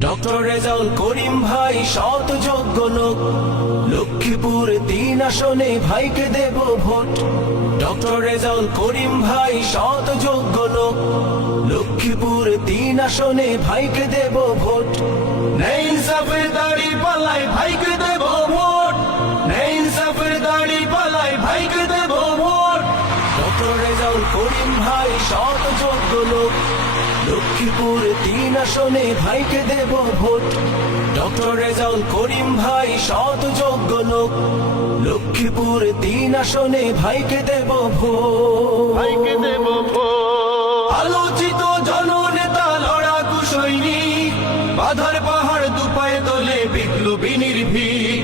Doctor Rezaul Karim ভাই সৎ যোগ্য লোক, লক্ষ্মীপুর 3 আসনে ভাইকে দেব ভোট। ডক্টর রেজাউল করিম ভাই সৎ যোগ্য লোক, লক্ষ্মীপুর 3 আসনে ভাইকে দেব ভোট। ন্যায় ইনসাফের দাড়ি পাল্লায় ভাইকে দেব ভোট, ন্যায় ইনসাফের দাড়ি পাল্লায় ভাইকে দেব ভোট। ডক্টর রেজাউল করিম ভাই সৎ যোগ্য লোক, লক্ষ্মীপুর 3 আসনে ভাইকে দেব ভোট। ডক্টর রেজাউল করিম ভাই সৎ যোগ্য লোক, লক্ষ্মীপুর 3 আসনে ভাইকে দেব ভোট, ভাইকে দেব ভোট। আলোচিত জননেতা লড়াকু সৈনিক, বাধার পাহাড় দুপায়ে তোলে বিপ্লবী নির্ভীক।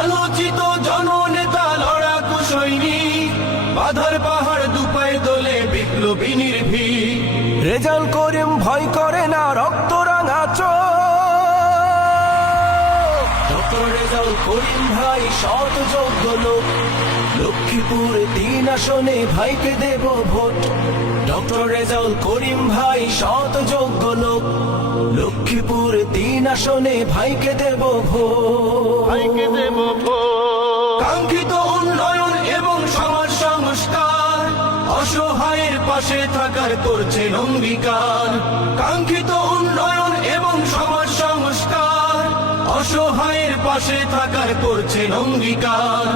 আলোচিত জননেতা লড়াকু সৈনিক, বাধার পাহাড় দুপায়ে তোলে বিপ্লবী নির্ভীক। রেজাউল করিম ভয় করে না রক্ত রাঙা চোখ। ডক্টর রেজাউল করিম ভাই সৎ যোগ্য লোক, লক্ষ্মীপুর 3 আসনে ভাইকে দেব ভোট। ডক্টর রেজাউল করিম ভাই সৎ যোগ্য লোক, লক্ষ্মীপুর 3 আসনে ভাইকে দেব ভোট, ভাইকে দেব ভোট। কাঙ্ক্ষিত উন্নয়ন এবং সমাজ সংস্কার, অসহায়ের পাশে থাকার করছেন অঙ্গীকার। কাঙ্ক্ষিত উন্নয়ন এবং সমাজ সংস্কার, অসহায়ের পাশে থাকার করছেন অঙ্গীকার।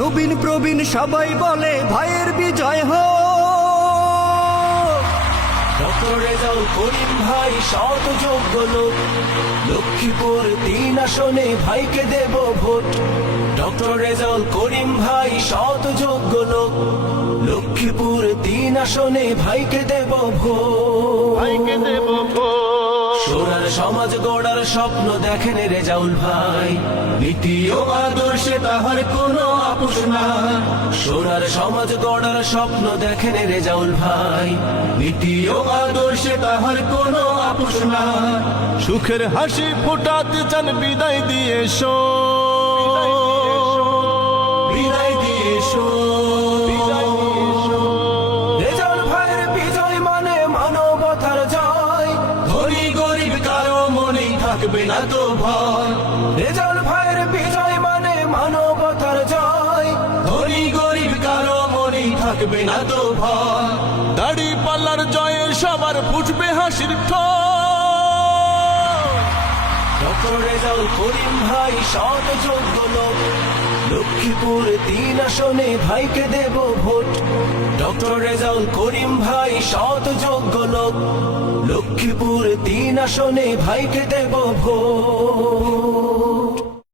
নবীন প্রবীণ সবাই বলে ভাইয়ের বিজয় হোক। ডক্টর রেজাউল করিম ভাই সৎ যোগ্য লোক, লক্ষ্মীপুর 3 আসনে ভাইকে দেব ভোট। ডক্টর রেজাউল করিম ভাই সৎ যোগ্য লোক, লক্ষ্মীপুর 3 আসনে ভাইকে দেব ভোট, ভাইকে দেব ভোট। সোনার সমাজ গড়ার স্বপ্ন দেখেন রেজাউল ভাই, নীতি ও আদর্শে তাহার কোনো আপোষ নাই। সোনার সমাজ গড়ার স্বপ্ন দেখেন রেজাউল ভাই, নীতি ও আদর্শে তাহার কোনো আপোষ নাই। সুখের হাসি ফোটাতে চান বিদায় দিয়ে এসো, বিদায় দিয়ে এসো। রেজাউল ভাইয়ের বিজয় মানে মানবতার জয়, ধনী গরিব কারো মনেই থাকবে না তো ভয়। রেজাউল ভাইয়ের বিজয় মানে মানবতার জয়, ধনী গরিব কারো মনেই থাকবে না তো ভয়। দাড়ি পাল্লার জয়ে সবার ফুটবে হাসির ঠোঁট। ডক্টর রেজাউল করিম ভাই সৎ যোগ্য লোক, লক্ষ্মীপুর 3 আসনে ভাইকে দেব ভোট। ডক্টর রেজাউল করিম ভাই সৎ যোগ্য লোক, লক্ষ্মীপুর 3 আসনে ভাইকে দেব ভোট।